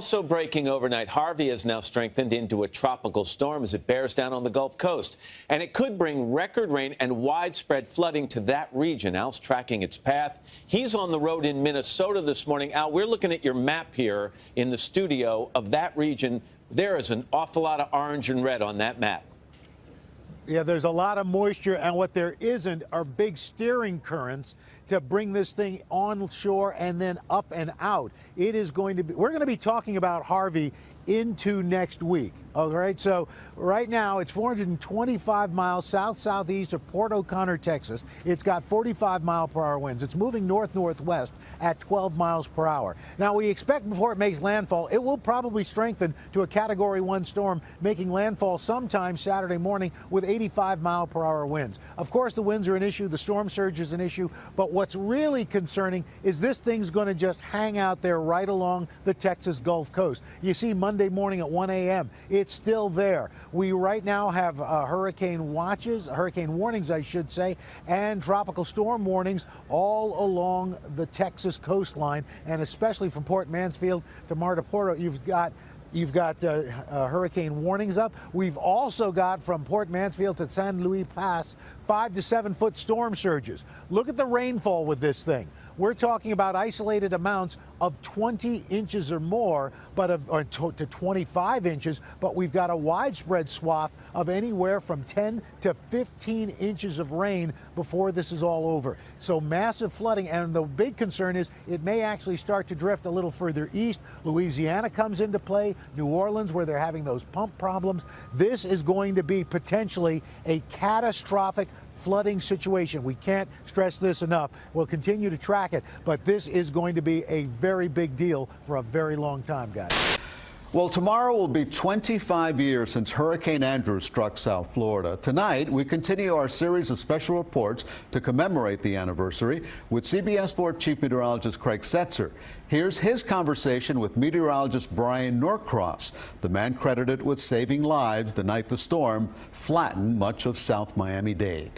Also breaking overnight, Harvey has now strengthened into a tropical storm as it bears down on the Gulf Coast. And it could bring record rain and widespread flooding to that region. Al's tracking its path. He's on the road in Minnesota this morning. Al, we're looking at your map here in the studio of that region. There is an awful lot of orange and red on that map. Yeah, there's a lot of moisture, and what there isn't are big steering currents to bring this thing onshore and then up and out. It is going to be, we're going to be talking about Harvey into next week. All right, so right now it's 425 miles south-southeast of Port O'Connor, Texas. It's got 45-mile-per-hour winds. It's moving north-northwest at 12 miles per hour. Now, we expect before it makes landfall, it will probably strengthen to a Category 1 storm, making landfall sometime Saturday morning with 85-mile-per-hour winds. Of course, the winds are an issue, the storm surge is an issue, but what's really concerning is this thing's going to just hang out there right along the Texas Gulf Coast. You see Monday morning at 1 a.m., it's still there. We right now have hurricane warnings, I should say, and tropical storm warnings all along the Texas coastline, and especially from Port Mansfield to Mar del Plata. You've got hurricane warnings up. We've also got from Port Mansfield to San Luis Pass 5 to 7 foot storm surges. Look at the rainfall with this thing. We're talking about isolated amounts of 20 inches or more, or to 25 inches, but we've got a widespread swath of anywhere from 10 to 15 inches of rain before this is all over. So massive flooding, and the big concern is it may actually start to drift a little further east. Louisiana comes into play, New Orleans, where they're having those pump problems. This is going to be potentially a catastrophic flooding situation. We can't stress this enough. We'll continue to track it, but this is going to be a very big deal for a very long time, guys. Well, tomorrow will be 25 years since Hurricane Andrew struck South Florida. Tonight, we continue our series of special reports to commemorate the anniversary with CBS 4 Chief Meteorologist Craig Setzer. Here's his conversation with meteorologist Brian Norcross, the man credited with saving lives the night the storm flattened much of South Miami-Dade.